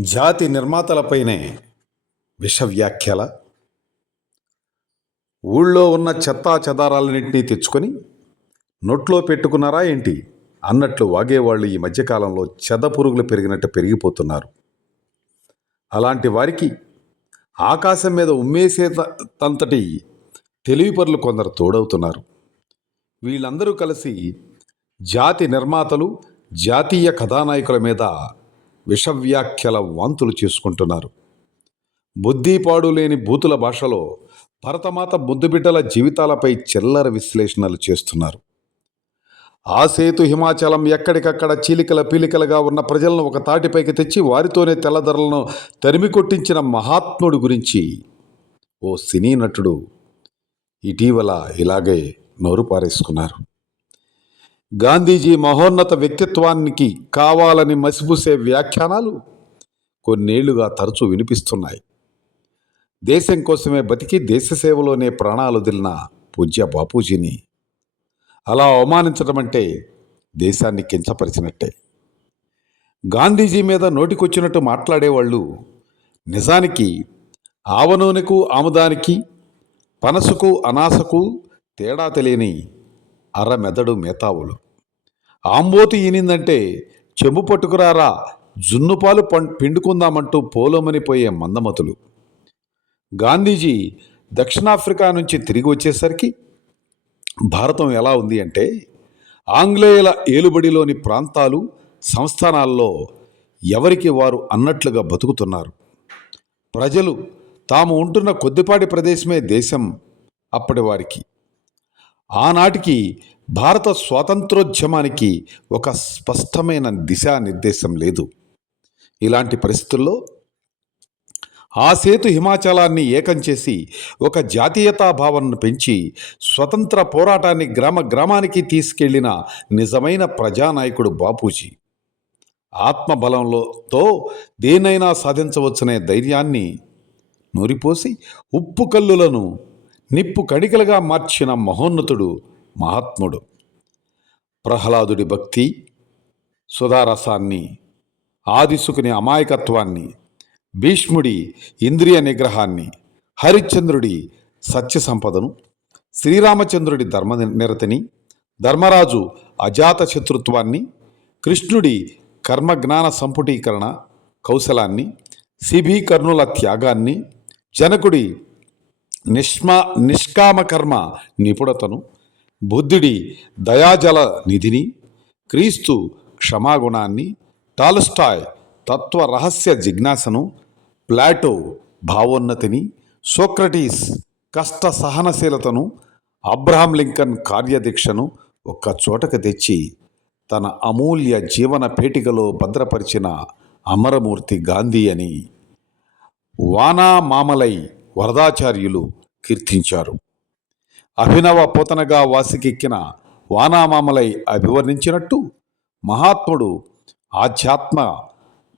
జాతి నిర్మాతలపైనే విషవ్యాఖ్యల ఊళ్ళో ఉన్న చెత్తా చెదారాలన్నింటినీ తెచ్చుకొని నొట్లో పెట్టుకున్నారా ఏంటి? అన్నట్లు వాగేవాళ్ళు ఈ మధ్యకాలంలో చెద పురుగులు పెరిగినట్టు పెరిగిపోతున్నారు. అలాంటి వారికి ఆకాశం మీద ఉమ్మేసే తంతటి తెలివిపరులు కొందరు తోడవుతున్నారు. వీళ్ళందరూ కలిసి జాతి నిర్మాతలు జాతీయ కథానాయకుల మీద విషవ్యాఖ్యల వాంతులు చేసుకుంటున్నారు. బుద్ధిపాడు లేని భూతుల భాషలో భరతమాత ముద్దుబిడ్డల జీవితాలపై చిల్లర విశ్లేషణలు చేస్తున్నారు. ఆ సేతు హిమాచలం ఎక్కడికక్కడ చీలికల పీలికలుగా ఉన్న ప్రజలను ఒక తాటిపైకి తెచ్చి వారితోనే తెల్లదొరలను తరిమి కొట్టించిన మహాత్ముడు గురించి ఓ సినీ నటుడు ఇటీవల ఇలాగే నోరు పారేసుకున్నారు. గాంధీజీ మహోన్నత వ్యక్తిత్వానికి కావాలని మసిపూసే వ్యాఖ్యానాలు కొన్నేళ్ళుగా తరచూ వినిపిస్తున్నాయి. దేశం కోసమే బతికి దేశ సేవలోనే ప్రాణాలు వదిలిన పూజ్య బాపూజీని అలా అవమానించడం అంటే దేశాన్ని కించపరిచినట్టే. గాంధీజీ మీద నోటికొచ్చినట్టు మాట్లాడేవాళ్ళు నిజానికి ఆవనూనెకు ఆముదానికి పనసుకు అనాసకు తేడా తెలియని అర మెదడు మేతావులు. ఆంబోతు ఈనిందంటే చెంబు పట్టుకురారా జున్నుపాలు పం పిండుకుందామంటూ పోలోమనిపోయే మందమతులు. గాంధీజీ దక్షిణాఫ్రికా నుంచి తిరిగి వచ్చేసరికి భారతం ఎలా ఉంది అంటే ఆంగ్లేయుల ఏలుబడిలోని ప్రాంతాలు సంస్థానాల్లో ఎవరికి వారు అన్నట్లుగా బతుకుతున్నారు. ప్రజలు తాము ఉంటున్న కొద్దిపాటి ప్రదేశమే దేశం అప్పటి వారికి ఆనాటికి భారత స్వాతంత్రోద్యమానికి ఒక స్పష్టమైన దిశానిర్దేశం లేదు. ఇలాంటి పరిస్థితుల్లో ఆ సేతు హిమాచలాన్ని ఏకం చేసి ఒక జాతీయతా భావనను పెంచి స్వతంత్ర పోరాటాన్ని గ్రామ గ్రామానికి తీసుకెళ్ళిన నిజమైన ప్రజానాయకుడు బాపూజీ. ఆత్మబలంలోతో దేనైనా సాధించవచ్చనే ధైర్యాన్ని నూరిపోసి ఉప్పు కల్లులను నిప్పు కణికలుగా మార్చిన మహోన్నతుడు మహాత్ముడు. ప్రహ్లాదుడి భక్తి సుధారసాన్ని ఆదిసుకుని అమాయకత్వాన్ని భీష్ముడి ఇంద్రియ నిగ్రహాన్ని హరిశ్చంద్రుడి సత్య సంపదను శ్రీరామచంద్రుడి ధర్మ నిరతిని ధర్మరాజు అజాత శత్రుత్వాన్ని కృష్ణుడి కర్మజ్ఞాన సంపుటీకరణ కౌశలాన్ని సిభి కర్ణుల త్యాగాన్ని జనకుడి నిష్మా నిష్కామకర్మ నిపుణతను బుద్ధుడి దయాజల నిధిని క్రీస్తు క్షమాగుణాన్ని టాల్స్టాయ్ తత్వ రహస్య జిజ్ఞాసను ప్లాటో భావోన్నతిని సోక్రటీస్ కష్ట సహనశీలతను అబ్రహాం లింకన్ కార్యదీక్షను ఒక్క చోటకు తెచ్చి తన అమూల్య జీవన పేటికలో భద్రపరిచిన అమరమూర్తి గాంధీ అని. వానా మామలై వరదాచార్యులు కీర్తించారు. అభినవ పోతనగా వాసికెక్కిన వానామామలై అభివర్ణించినట్టు మహాత్ముడు ఆధ్యాత్మ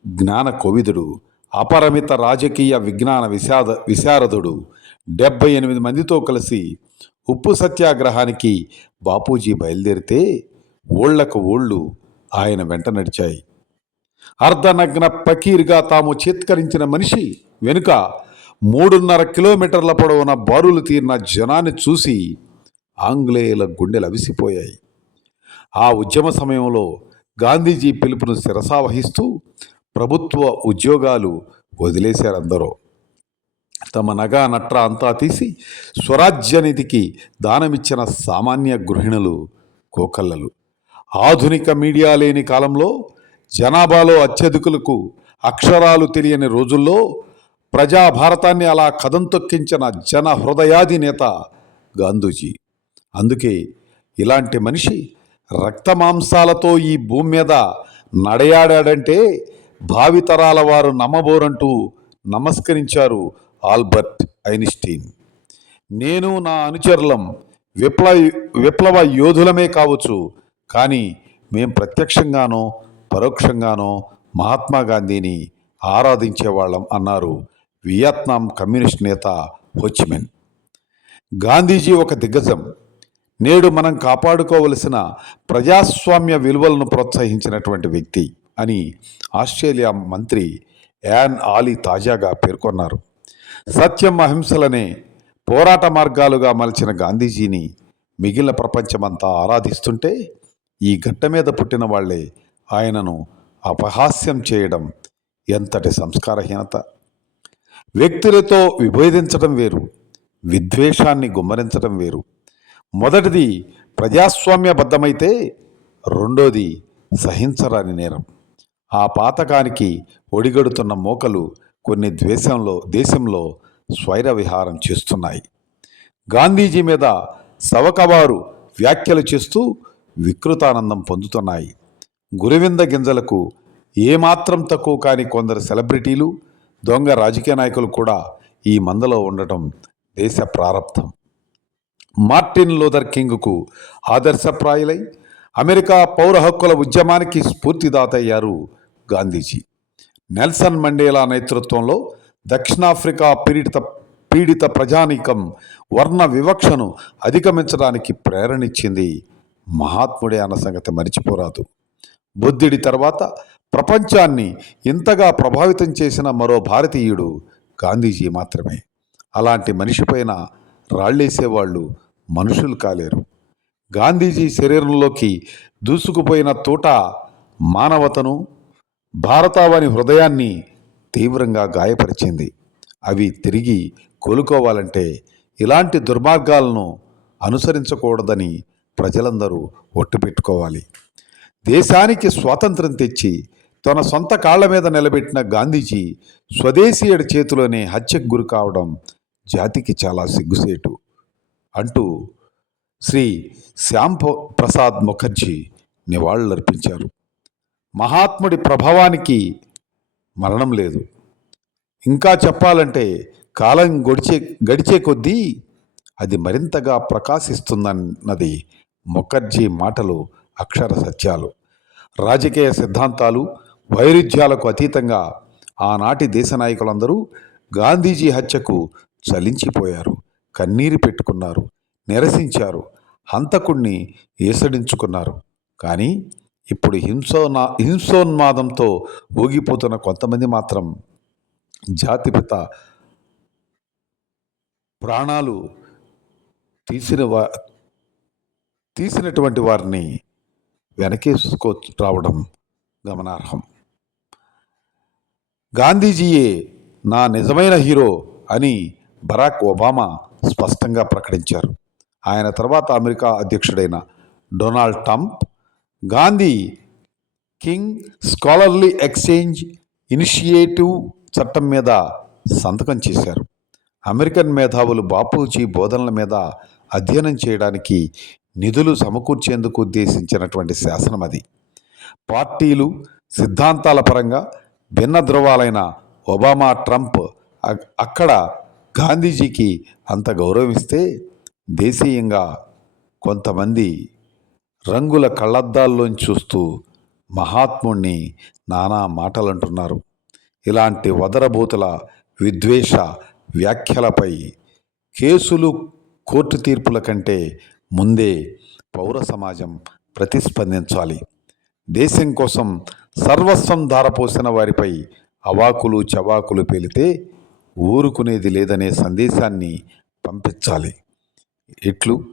జ్ఞాన కోవిదుడు అపరమిత రాజకీయ విజ్ఞాన విషాద విశారదుడు డెబ్బై ఎనిమిది మందితో కలిసి ఉప్పు సత్యాగ్రహానికి బాపూజీ బయలుదేరితే ఓళ్ళకు ఓళ్ళు ఆయన వెంట నడిచాయి. అర్ధనగ్న పకీర్గా తాము చేత్కరించిన మనిషి వెనుక మూడున్నర కిలోమీటర్ల పొడవున బారులు తీరిన జనాన్ని చూసి ఆంగ్లేయుల గుండెలు అవిసిపోయాయి. ఆ ఉద్యమ సమయంలో గాంధీజీ పిలుపును శిరసావహిస్తూ ప్రభుత్వ ఉద్యోగాలు వదిలేశారందరూ తమ నగా నట్ర అంతా తీసి స్వరాజ్య నిధికి దానమిచ్చిన సామాన్య గృహిణులు కోకల్లలు. ఆధునిక మీడియా లేని కాలంలో జనాభాలో అత్యధికులకు అక్షరాలు తెలియని రోజుల్లో ప్రజా భారతాన్ని అలా కథం తొక్కించిన జన హృదయాది నేత గాంధీజీ. అందుకే ఇలాంటి మనిషి రక్తమాంసాలతో ఈ భూమి మీద నడయాడాడంటే భావితరాల వారు నమ్మబోరంటూ నమస్కరించారు ఆల్బర్ట్ ఐన్స్టీన్. నేను నా అనుచరులం విప్లవ విప్లవ యోధులమే కావచ్చు కానీ మేం ప్రత్యక్షంగానో పరోక్షంగానో మహాత్మా గాంధీని ఆరాధించేవాళ్ళం అన్నారు వియత్నాం కమ్యూనిస్ట్ నేత హోచిమిన్ గాంధీజీ ఒక దిగ్గజం. నేడు మనం కాపాడుకోవలసిన ప్రజాస్వామ్య విలువలను ప్రోత్సహించినటువంటి వ్యక్తి అని ఆస్ట్రేలియా మంత్రి యాన్ ఆలీ తాజాగా పేర్కొన్నారు. సత్యం అహింసలనే పోరాట మార్గాలుగా మలిచిన గాంధీజీని మిగిలిన ప్రపంచమంతా ఆరాధిస్తుంటే ఈ గట్ట మీద పుట్టిన వాళ్ళే ఆయనను అపహాస్యం చేయడం ఎంతటి సంస్కారహీనత? వ్యక్తులతో విభేదించడం వేరు విద్వేషాన్ని గుమ్మరించడం వేరు. మొదటిది ప్రజాస్వామ్యబద్ధమైతే రెండోది సహించరాని నేరం. ఆ పాతకానికి ఒడిగడుతున్న మోకలు కొన్ని ద్వేషంలో దేశంలో స్వైర విహారం చేస్తున్నాయి. గాంధీజీ మీద సవకవారు వ్యాఖ్యలు చేస్తూ వికృతానందం పొందుతున్నాయి. గురువింద గింజలకు ఏమాత్రం తక్కువ కాని కొందరు సెలబ్రిటీలు దొంగ రాజకీయ నాయకులు కూడా ఈ మందలో ఉండటం దేశ ప్రారంధం మార్టిన్ లూథర్ కింగ్కు ఆదర్శప్రాయులై అమెరికా పౌర హక్కుల ఉద్యమానికి స్ఫూర్తిదాత అయ్యారు గాంధీజీ. నెల్సన్ మండేలా నేతృత్వంలో దక్షిణాఫ్రికా పీడిత పీడిత ప్రజానీకం వర్ణ వివక్షను అధిగమించడానికి ప్రేరణిచ్చింది మహాత్ముడే అన్న సంగతి మరిచిపోరాదు. బుద్ధుడి తర్వాత ప్రపంచాన్ని ఇంతగా ప్రభావితం చేసిన మరో భారతీయుడు గాంధీజీ మాత్రమే. అలాంటి మనిషిపైన రాళ్ళేసేవాళ్ళు మనుషులు కాలేరు. గాంధీజీ శరీరంలోకి దూసుకుపోయిన తూట మానవతను భారతావని హృదయాన్ని తీవ్రంగా గాయపరిచింది. అవి తిరిగి కోలుకోవాలంటే ఇలాంటి దుర్మార్గాలను అనుసరించకూడదని ప్రజలందరూ ఒట్టుపెట్టుకోవాలి దేశానికి స్వాతంత్రం తెచ్చి తన సొంత కాళ్ళ మీద నిలబెట్టిన గాంధీజీ స్వదేశీయుడి చేతిలోనే హత్యకు గురి కావడం జాతికి చాలా సిగ్గుసేటు అంటూ శ్రీ శ్యామ్ ప్రసాద్ ముఖర్జీ నివాళులర్పించారు. మహాత్ముడి ప్రభావానికి మరణం లేదు. ఇంకా చెప్పాలంటే కాలం గడిచే గడిచే కొద్దీ అది మరింతగా ప్రకాశిస్తుందన్నది ముఖర్జీ మాటలు అక్షర సత్యాలు. రాజకీయ సిద్ధాంతాలు వైరుధ్యాలకు అతీతంగా ఆనాటి దేశ నాయకులందరూ గాంధీజీ హత్యకు చలించిపోయారు కన్నీరు పెట్టుకున్నారు నిరసించారు హంతకుణ్ణి ఏసడించుకున్నారు. కానీ ఇప్పుడు హింసోనా హింసోన్మాదంతో ఊగిపోతున్న కొంతమంది మాత్రం జాతిపిత ప్రాణాలు తీసిన వా తీసినటువంటి వారిని వెనకేసుకో రావడం గమనార్హం. గాంధీజీయే నా నిజమైన హీరో అని బరాక్ ఒబామా స్పష్టంగా ప్రకటించారు. ఆయన తర్వాత America అధ్యక్షుడైన Donald Trump Gandhi King scholarly exchange initiative చట్టం మీద సంతకం చేశారు. అమెరికన్ మేధావులు బాపూజీ బోధనల మీద అధ్యయనం చేయడానికి నిధులు సమకూర్చేందుకు ఉద్దేశించినటువంటి శాసనం అది. పార్టీలు సిద్ధాంతాల పరంగా భిన్న ధృవాలైన ఒబామా ట్రంప్ అక్కడ గాంధీజీకి అంత గౌరవిస్తే దేశీయంగా కొంతమంది రంగుల కళ్ళద్దాల్లోంచి చూస్తూ మహాత్ముణ్ణి నానా మాటలంటున్నారు. ఇలాంటి వదరబూతుల విద్వేష వ్యాఖ్యలపై కేసులు కోర్టు తీర్పుల కంటే ముందే పౌర సమాజం ప్రతిస్పందించాలి. దేశం కోసం సర్వస్వం ధారపోసిన వారిపై అవాకులు చవాకులు పేలితే ఊరుకునేది లేదనే సందేశాన్ని పంపించాలి. ఇట్లు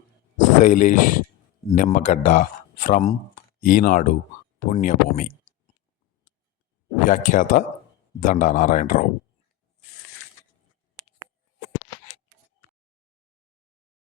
శైలేష్ నిమ్మగడ్డ ఫ్రమ్ ఈనాడు పుణ్యభూమి. వ్యాఖ్యాత దండా నారాయణరావు